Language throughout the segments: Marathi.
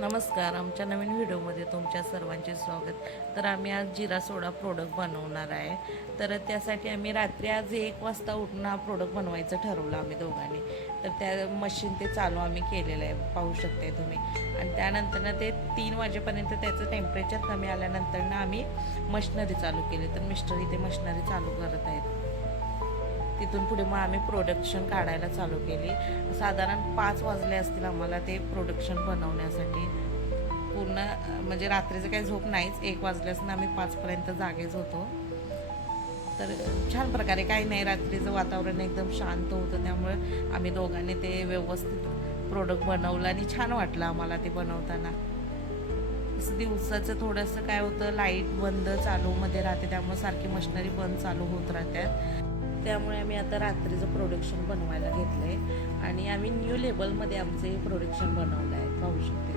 नमस्कार. आमच्या नवीन व्हिडिओमध्ये तुमच्या सर्वांचे स्वागत. तर आम्ही आज जिरा सोडा प्रोडक्ट बनवणार आहे. तर त्यासाठी आम्ही रात्री आज 1 वाजता उठून हा प्रोडक्ट बनवायचं ठरवलं आम्ही दोघांनी. तर त्या मशीन ते चालू आम्ही केलेलं आहे, पाहू शकताय तुम्ही. आणि त्यानंतर ते 3 वाजेपर्यंत त्याचं टेम्परेचर कमी आल्यानंतर आम्ही मशिनरी चालू केली. तर मिस्टर इथे मशिनरी चालू करत आहेत. तिथून पुढे मग आम्ही प्रोडक्शन काढायला चालू केली. साधारण 5 वाजले असतील आम्हाला ते प्रोडक्शन बनवण्यासाठी. पूर्ण म्हणजे रात्रीचं काही झोप नाहीच, 1 वाजल्यापासून आम्ही 5पर्यंत जागेच होतो. तर छान प्रकारे काही नाही, रात्रीचं वातावरण एकदम शांत होतं, त्यामुळे आम्ही दोघांनी ते व्यवस्थित प्रोडक्ट बनवलं आणि छान वाटलं आम्हाला ते बनवताना. दिवसाचं थोडंसं काय होतं, लाईट बंद चालूमध्ये राहते, त्यामुळे सारखी मशिनरी बंद चालू होत राहतात. त्यामुळे आम्ही आता रात्रीचं प्रोडक्शन बनवायला घेतलं आहे आणि आम्ही न्यू लेबलमध्ये आमचं हे प्रोडक्शन बनवलं आहे, पाहू शकते.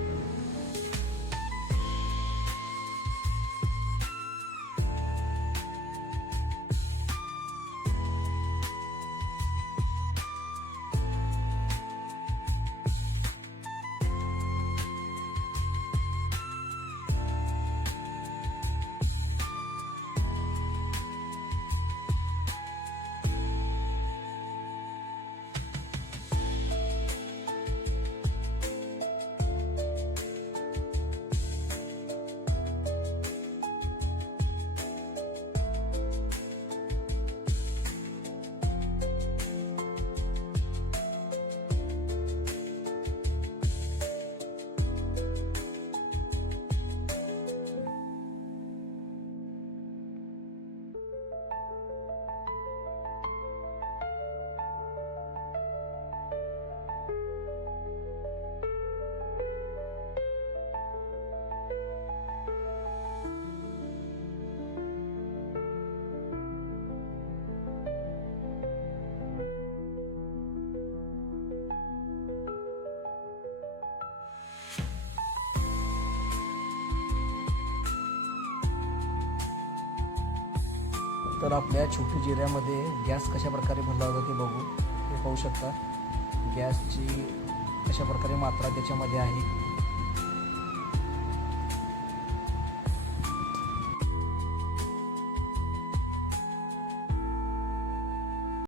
तर आपल्या छोटी जिऱ्यामध्ये गॅस कशा प्रकारे भरला होता ते बघू. हे पाहू शकता, गॅसची कशा प्रकारे मात्रा त्याच्यामध्ये आहे.